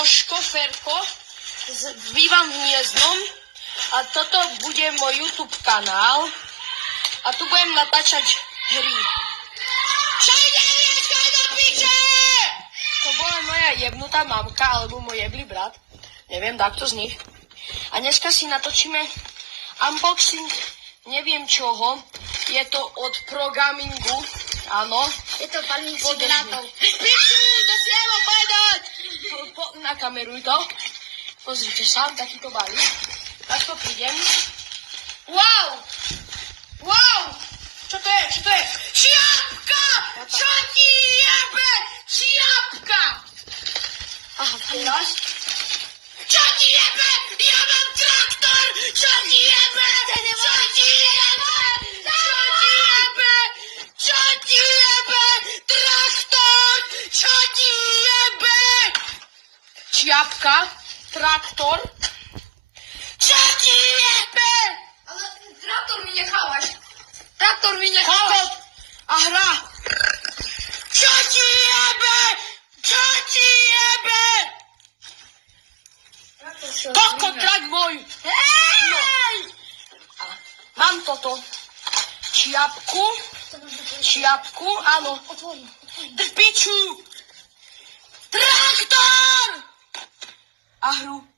Jožko Ferko, bývam v Hniezdnom a toto bude môj YouTube kanál a tu budem natáčať hry. Čo ideš do piče? To bola moja jebnutá mamka alebo môj jeblý brat, neviem, takto z nich. A dneska si natočíme unboxing neviem čoho, je to od Programingu, áno. Je to palný simulátor. Piči, to si nemá povedať! Nakameruj to. Pozrite sa, takýto balík. Takto prídem. Wow! Wow! Čo to je? Čo to je? Čiapka! Čo ti jebe? Čiapka! Aha, teraz. Čo ti jebe? Ja mám traktor! Čo ti jebe? Čo ti jebe? Čo ti jebe? Čo ti jebe? Traktor! Čo ti jebe? Čiapka, traktor. Čo ti jebe? Ale traktor mi nechávaš. Traktor mi nechávaš. Kokot a hra. Čo ti jebe? Čo ti jebe? Kokot, trak môj. No. Mám toto. Čiapku, áno. Drpiču. Traktor! A hru.